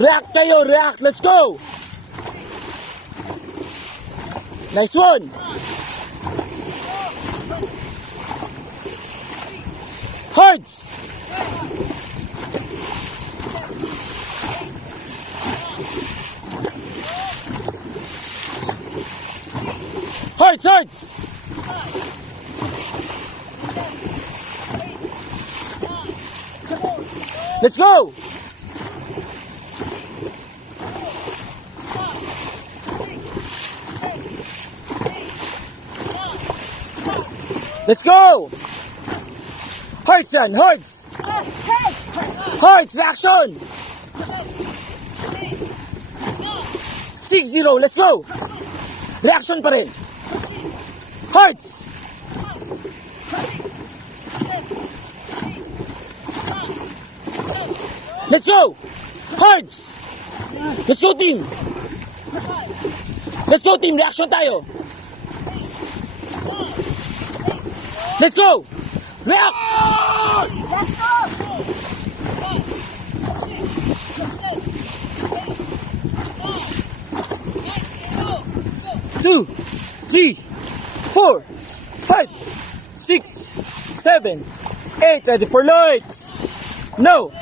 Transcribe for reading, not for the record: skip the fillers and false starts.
React kayo, react. Let's go. Nice one. Hearts. Hearts, hearts. Let's go. Let's go. Hearts yan, hearts. Hearts, reaction. 6-0, let's go. Reaction pa rin. Hearts. Let's go. Hearts. Let's go team. Let's go team, reaction tayo. Let's go. React. Let's go! 2, 3, 4, 5, 6, 7, 8. Ready for lights. No.